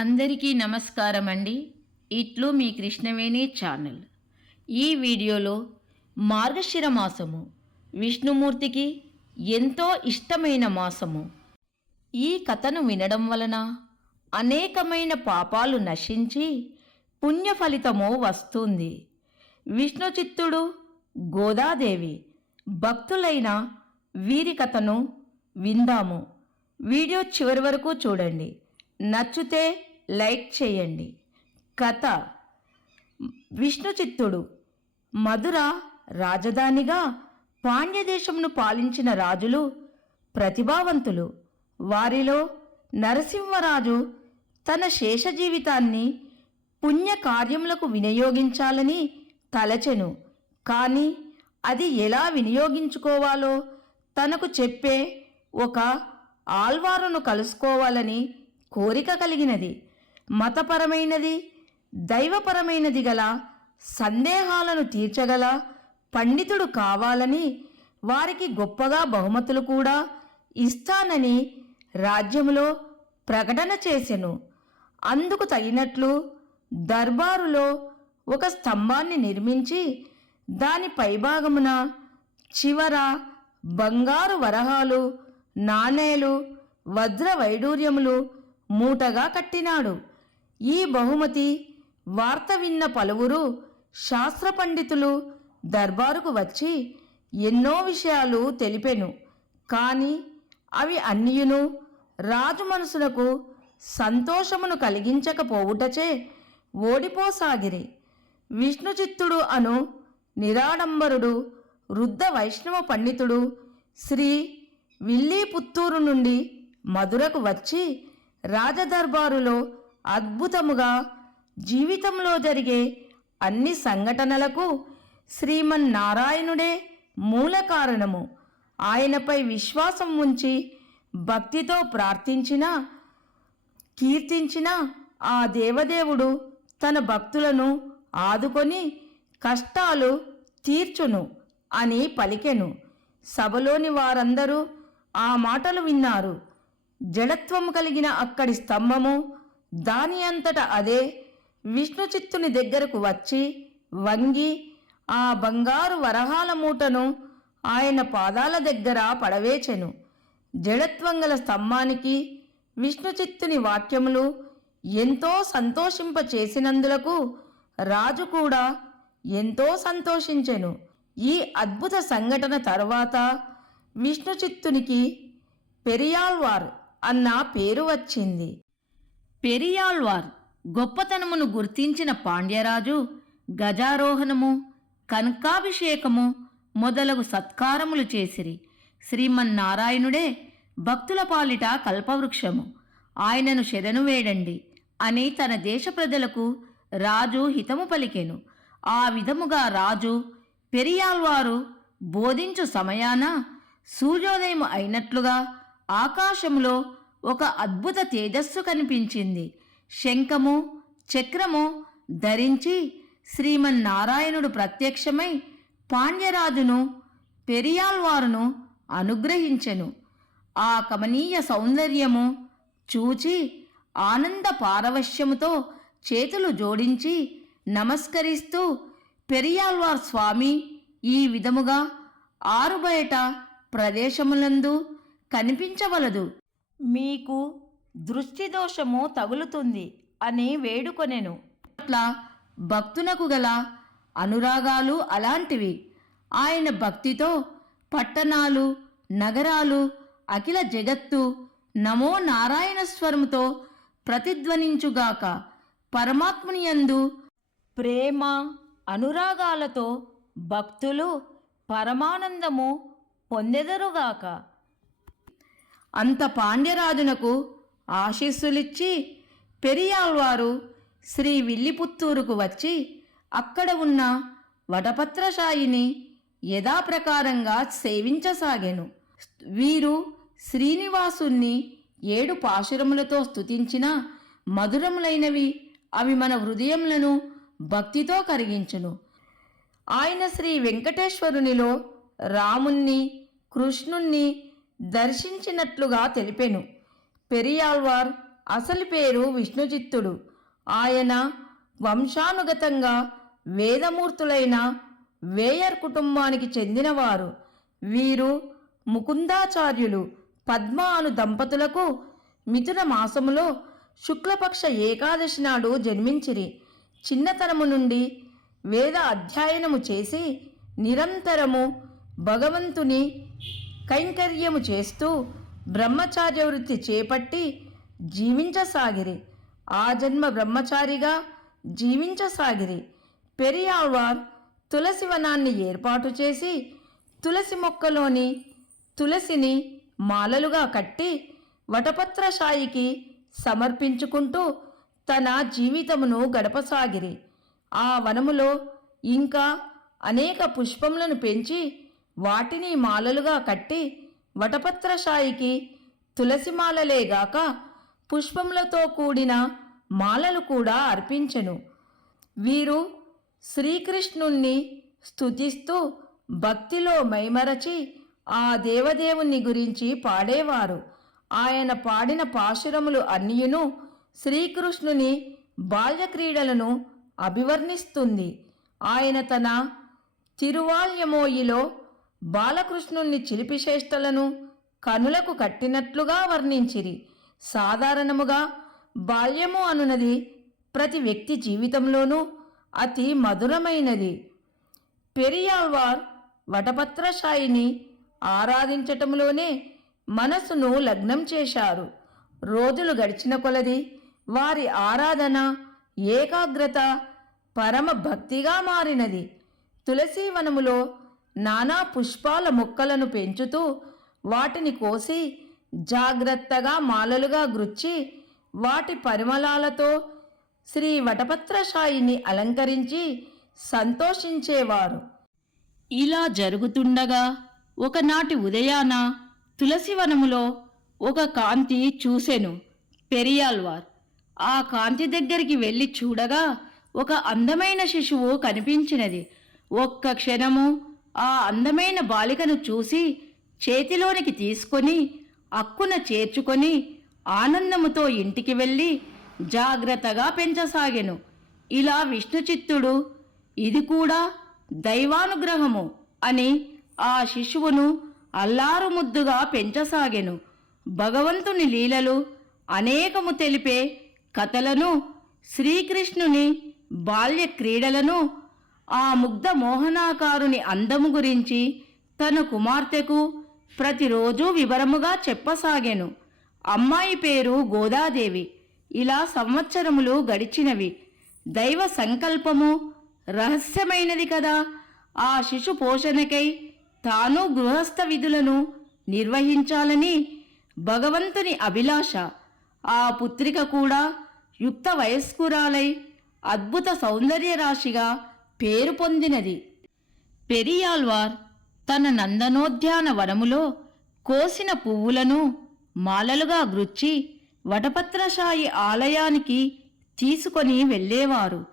అందరికీ నమస్కారం అండి ఇట్లు మీ కృష్ణవేణి ఛానల్. ఈ వీడియోలో మార్గశిర మాసము విష్ణుమూర్తికి ఎంతో ఇష్టమైన మాసము. ఈ కథను వినడం వలన అనేకమైన పాపాలు నశించి పుణ్య ఫలితము వస్తుంది. విష్ణు చిత్తుడు గోదాదేవి భక్తులైన వీరి కథను విందాము. వీడియో చివరి వరకు చూడండి. నచ్చితే లైక్ చేయండి. కథ. విష్ణుచిత్తుడు మధుర రాజధానిగా పాండ్యదేశంను పాలించిన రాజులు ప్రతిభావంతులు. వారిలో నరసింహరాజు తన శేష జీవితాన్ని పుణ్యకార్యములకు వినియోగించాలని తలచెను. కానీ అది ఎలా వినియోగించుకోవాలో తనకు చెప్పే ఒక ఆల్వారును కలుసుకోవాలని కోరిక కలిగినది. మతపరమైనది దైవపరమైనది గల సందేహాలను తీర్చగల పండితుడు కావాలని వారికి గొప్పగా బహుమతులు కూడా ఇస్తానని రాజ్యములో ప్రకటన చేసెను. అందుకు తగినట్లు దర్బారులో ఒక స్తంభాన్ని నిర్మించి దాని పైభాగమున చివర బంగారు వరహాలు నాణేలు వజ్ర వైడూర్యములు మూటగా కట్టినాడు. ఈ బహుమతి వార్త విన్న పలువురు శాస్త్ర పండితులు దర్బారుకు వచ్చి ఎన్నో విషయాలు తెలిపెను. కాని అవి అన్నియును రాజు మనసులకు సంతోషమును కలిగించకపోవుటచే ఓడిపోసాగిరి. విష్ణుచిత్తుడు అను నిరాడంబరుడు వృద్ధ వైష్ణవ పండితుడు శ్రీ విల్లీపుత్తూరు నుండి మధురకు వచ్చి రాజదర్బారులో అద్భుతముగా జీవితంలో జరిగే అన్ని సంఘటనలకు శ్రీమన్నారాయణుడే మూల కారణము. ఆయనపై విశ్వాసం ఉంచి భక్తితో ప్రార్థించిన కీర్తించిన ఆ దేవదేవుడు తన భక్తులను ఆదుకొని కష్టాలు తీర్చును అని పలికెను. సభలోని వారందరూ ఆ మాటలు విన్నారు. జడత్వము కలిగిన అక్కడి స్తంభము దాని అంతట అదే విష్ణుచిత్తుని దగ్గరకు వచ్చి వంగి ఆ బంగారు వరహాల మూటను ఆయన పాదాల దగ్గర పడవేచెను. జడత్వం గల స్తంభానికి విష్ణుచిత్తుని వాక్యములు ఎంతో సంతోషింప చేసినందులకు రాజు కూడా ఎంతో సంతోషించెను. ఈ అద్భుత సంఘటన తర్వాత విష్ణుచిత్తునికి పెరియాల్వార్ అన్న పేరు వచ్చింది. పెరియాళ్వార్ గొప్పతనమును గుర్తించిన పాండ్యరాజు గజారోహణము కనకాభిషేకము మొదలగు సత్కారములు చేసిరి. శ్రీమన్నారాయణుడే భక్తుల పాలిట కల్పవృక్షము. ఆయనను శరణు వేడండి అని తన దేశ ప్రజలకు రాజు హితము పలికెను. ఆ విధముగా రాజు పెరియాల్వారు బోధించు సమయాన సూర్యోదయం అయినట్లుగా ఆకాశంలో ఒక అద్భుత తేజస్సు కనిపించింది. శంఖము చక్రము ధరించి శ్రీమన్నారాయణుడు ప్రత్యక్షమై పాండ్యరాజును పెరియాల్వారును అనుగ్రహించెను. ఆ కమనీయ సౌందర్యము చూచి ఆనంద పారవశ్యముతో చేతులు జోడించి నమస్కరిస్తూ పెరియాల్వార్ స్వామి ఈ విధముగా ఆరుబయట ప్రదేశములందు కనిపించవలదు. మీకు దృష్టి దోషము తగులుతుంది అని వేడుకొనెను. అట్లా భక్తునకు గల అనురాగాలు అలాంటివి. ఆయన భక్తితో పట్టణాలు నగరాలు అఖిల జగత్తు నమో నారాయణ స్వరముతో ప్రతిధ్వనించుగాక పరమాత్మునియందు ప్రేమ అనురాగాలతో భక్తులు పరమానందము పొందెదరుగాక. అంత పాండ్యరాజునకు ఆశీస్సులిచ్చి పెరియాల్వారు శ్రీ విల్లిపుత్తూరుకు వచ్చి అక్కడ ఉన్న వటపత్రశాయిని యథాప్రకారంగా సేవించసాగాను. వీరు శ్రీనివాసుణ్ణి ఏడు పాశురములతో స్తుతించిన మధురములైనవి అవి మన హృదయములను భక్తితో కరిగించును. ఆయన శ్రీ వెంకటేశ్వరునిలో రాముణ్ణి కృష్ణుణ్ణి దర్శించినట్లుగా తెలిపెను. పెరియాల్వార్ అసలు పేరు విష్ణుజిత్తుడు. ఆయన వంశానుగతంగా వేదమూర్తులైన వేయర్ కుటుంబానికి చెందినవారు. వీరు ముకుందాచార్యులు పద్మ అను దంపతులకు మిథున మాసములో శుక్లపక్ష ఏకాదశి నాడు జన్మించిరి. చిన్నతనము నుండి వేద అధ్యయనము చేసి నిరంతరము భగవంతుని కైంకర్యము చేస్తూ బ్రహ్మచార్య వృత్తి చేపట్టి జీవించసాగిరి. ఆ జన్మ బ్రహ్మచారిగా జీవించసాగిరి. పెరియాళ్వార్ తులసి వనాన్ని ఏర్పాటు చేసి తులసి మొక్కలోని తులసిని మాలలుగా కట్టి వటపత్రశాయికి సమర్పించుకుంటూ తన జీవితమును గడపసాగిరి. ఆ వనములో ఇంకా అనేక పుష్పములను పెంచి వాటిని మాలలుగా కట్టి వటపత్రశాయికి తులసిమాలలేగాక పుష్పములతో కూడిన మాలలు కూడా అర్పించెను. వీరు శ్రీకృష్ణుణ్ణి స్థుతిస్తూ భక్తిలో మైమరచి ఆ దేవదేవుని గురించి పాడేవారు. ఆయన పాడిన పాశురములు అన్నియును శ్రీకృష్ణుని బాల్యక్రీడలను అభివర్ణిస్తుంది. ఆయన తన తిరువాల్యమోయిలో బాలకృష్ణుణ్ణి చిలిపిశేష్టలను కనులకు కట్టినట్లుగా వర్ణించిరి. సాధారణముగా బాల్యము అనునది ప్రతి వ్యక్తి జీవితంలోనూ అతి మధురమైనది. పెరియాల్వార్ వటపత్రశాయిని ఆరాధించటంలోనే మనసును లగ్నం చేశారు. రోజులు గడిచిన కొలది వారి ఆరాధన ఏకాగ్రత పరమ భక్తిగా మారినది. తులసీవనములో నానా పుష్పాల మొక్కలను పెంచుతూ వాటిని కోసి జాగ్రత్తగా మాలలుగా గుచ్చి వాటి పరిమళాలతో శ్రీ వటపత్రశాయిని అలంకరించి సంతోషించేవారు. ఇలా జరుగుతుండగా ఒకనాటి ఉదయాన తులసివనములో ఒక కాంతి చూసెను పెరియాల్వార్. ఆ కాంతి దగ్గరికి వెళ్ళి చూడగా ఒక అందమైన శిశువు కనిపించినది. ఒక్క క్షణము ఆ అందమైన బాలికను చూసి చేతిలోనికి తీసుకొని అక్కున చేర్చుకొని ఆనందముతో ఇంటికి వెళ్ళి జాగ్రత్తగా పెంచసాగెను. ఇలా విష్ణుచిత్తుడు ఇది కూడా దైవానుగ్రహము అని ఆ శిశువును అల్లారు ముద్దుగా పెంచసాగెను. భగవంతుని లీలలు అనేకము తెలిపే కథలను శ్రీకృష్ణుని బాల్య క్రీడలను ఆ ముగ్ధ మోహనాకారుని అందము గురించి తన కుమార్తెకు ప్రతిరోజు వివరముగా చెప్పసాగాను. అమ్మాయి పేరు గోదాదేవి. ఇలా సంవత్సరములు గడిచినవి. దైవ సంకల్పము రహస్యమైనది కదా. ఆ శిశు పోషణకై తాను గృహస్థ విధులను నిర్వహించాలని భగవంతుని అభిలాష. ఆ పుత్రిక కూడా యుక్త వయస్కురాలై అద్భుత సౌందర్య రాశిగా పేరు పొందినది. పెరియాల్వార్ తన నందనోద్యాన వనములో కోసిన పువ్వులను మాలలుగా గ్రుచ్చి వటపత్రశాయి ఆలయానికి తీసుకొని వెళ్ళేవారు.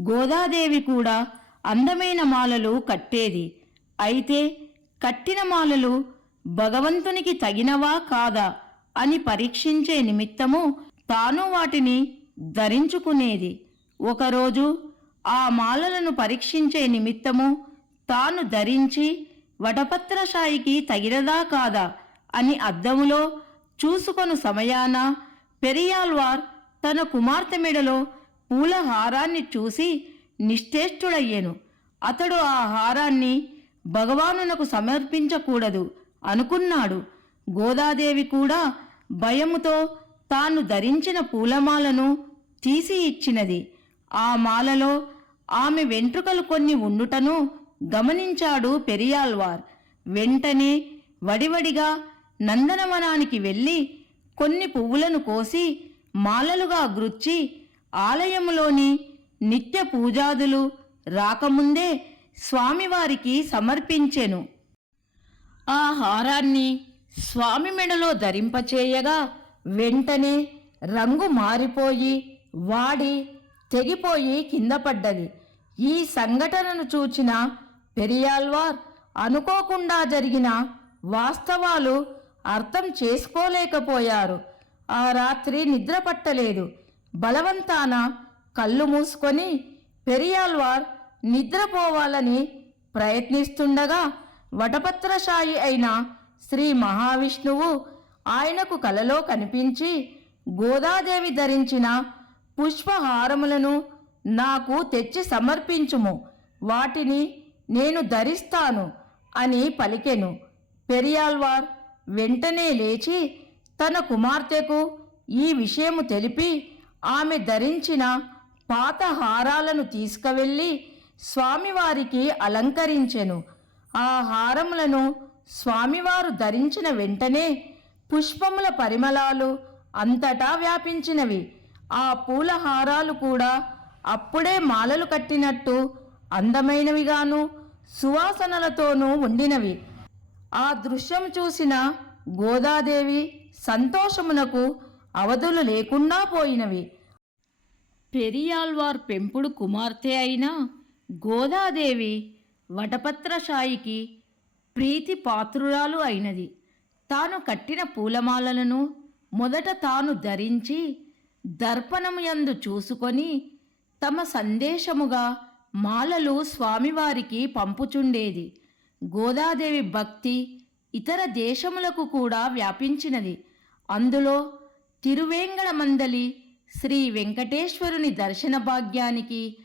గోదాదేవి కూడా అందమైన మాలలు కట్టేది. అయితే కట్టిన మాలలు భగవంతునికి తగినవా కాదా అని పరీక్షించే నిమిత్తము తాను వాటిని ధరించుకునేది. ఒకరోజు ఆ మాలలను పరీక్షించే నిమిత్తము తాను ధరించి వటపత్రశాయికి తగినదా కాదా అని అద్దములో చూసుకొను సమయాన పెరియాల్వార్ తన కుమార్తె మెడలో పూల హారాన్ని చూసి నిశ్చేష్టుడయ్యెను. అతడు ఆ హారాన్ని భగవానునకు సమర్పించకూడదు అనుకున్నాడు. గోదాదేవి కూడా భయముతో తాను ధరించిన పూలమాలను తీసి ఇచ్చినది. ఆ మాలలో ఆమె వెంట్రుకలు కొన్ని ఉండుటను గమనించాడు పెరియాల్వార్. వెంటనే వడివడిగా నందనవనానికి వెళ్ళి కొన్ని పువ్వులను కోసి మాలలుగా గ్రుచ్చి ఆలయములోని నిత్య పూజాదులు రాకముందే స్వామివారికి సమర్పించెను. ఆ హారాన్ని స్వామి మెడలో ధరింపచేయగా వెంటనే రంగు మారిపోయి వాడి తెగిపోయి కింద పడ్డది. ఈ సంఘటనను చూచిన పెరియాల్వార్ అనుకోకుండా జరిగిన వాస్తవాలు అర్థం చేసుకోలేకపోయారు. ఆ రాత్రి నిద్ర పట్టలేదు. బలవంతాన కళ్ళు మూసుకొని పెరియాల్వార్ నిద్రపోవాలని ప్రయత్నిస్తుండగా వటపత్రశాయి అయిన శ్రీ మహావిష్ణువు ఆయనకు కలలో కనిపించి గోదాదేవి ధరించిన పుష్పహారములను నాకు తెచ్చి సమర్పించుము. వాటిని నేను ధరిస్తాను అని పలికెను. పెరియాల్వార్ వెంటనే లేచి తన కుమార్తెకు ఈ విషయము తెలిపి ఆమె ధరించిన పాత హారాలను తీసుకువెళ్ళి స్వామివారికి అలంకరించెను. ఆ హారములను స్వామివారు ధరించిన వెంటనే పుష్పముల పరిమళాలు అంతటా వ్యాపించినవి. ఆ పూల హారాలు కూడా అప్పుడే మాలలు కట్టినట్టు అందమైనవిగాను సువాసనలతోనూ ఉండినవి. ఆ దృశ్యం చూసిన గోదాదేవి సంతోషమునకు అవధులు లేకుండా పోయినవి. పెరియాల్వార్ పెంపుడు కుమార్తె అయిన గోదాదేవి వటపత్రశాయికి ప్రీతి పాత్రురాలు అయినది. తాను కట్టిన పూలమాలలను మొదట తాను ధరించి దర్పణము యందు చూసుకొని తమ సందేశముగా మాలలు స్వామివారికి పంపుచుండేది. గోదాదేవి భక్తి ఇతర దేశములకు కూడా వ్యాపించినది. అందులో తిరువేంగళమందలి శ్రీ వెంకటేశ్వరుని దర్శన భాగ్యానికి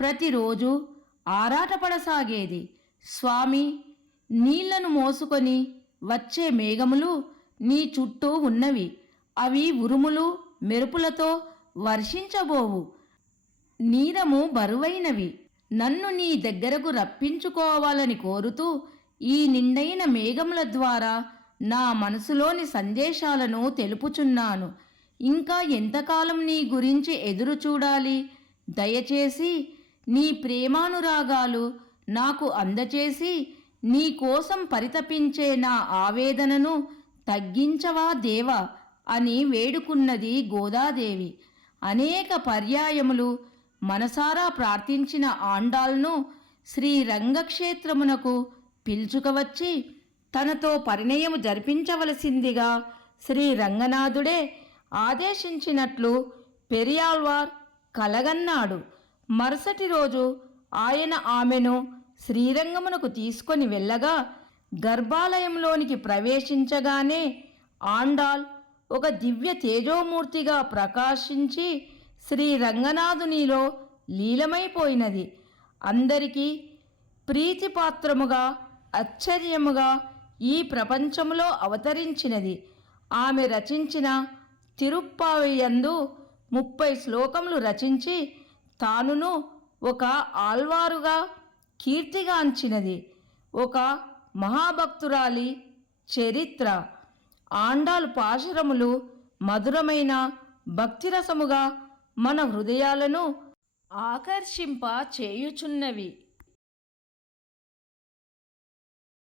ప్రతిరోజు ఆరాటపడసాగేది. స్వామి నీళ్ళను మోసుకొని వచ్చే మేఘములు నీ చుట్టూ ఉన్నవి. అవి ఉరుములు మెరుపులతో వర్షించబోవు. నీరము బరువైనవి. నన్ను నీ దగ్గరకు రప్పించుకోవాలని కోరుతూ ఈ నిండైన మేఘముల ద్వారా నా మనసులోని సందేశాలను తెలుపుచున్నాను. ఇంకా ఎంతకాలం నీ గురించి ఎదురు చూడాలి? దయచేసి నీ ప్రేమానురాగాలు నాకు అందచేసి నీ కోసం పరితపించే నా ఆవేదనను తగ్గించవా దేవా? అని వేడుకున్నది గోదాదేవి. అనేక పర్యాయములు మనసారా ప్రార్థించిన ఆండాల్ను శ్రీ రంగక్షేత్రమునకు పిలుచుకవచ్చి తనతో పరిణయము జరిపించవలసిందిగా శ్రీ రంగనాథుడే ఆదేశించినట్లు పెరియాల్వార్ కలగన్నాడు. మరుసటి రోజు ఆయన ఆమెను శ్రీరంగమునకు తీసుకొని వెళ్ళగా గర్భాలయంలోనికి ప్రవేశించగానే ఆండాల్ ఒక దివ్య తేజోమూర్తిగా ప్రకాశించి శ్రీ రంగనాథునిలో లీలమైపోయినది. అందరికీ ప్రీతిపాత్రముగా ఆశ్చర్యముగా ఈ ప్రపంచంలో అవతరించినది. ఆమె రచించిన తిరుప్పావయందు ముప్పై శ్లోకములు రచించి తానును ఒక ఆల్వారుగా కీర్తిగాంచినది. ఒక మహాభక్తురాలి చరిత్ర. ఆండాలు పాశరములు మధురమైన భక్తిరసముగా మన హృదయాలను ఆకర్షింప చేయుచున్నవి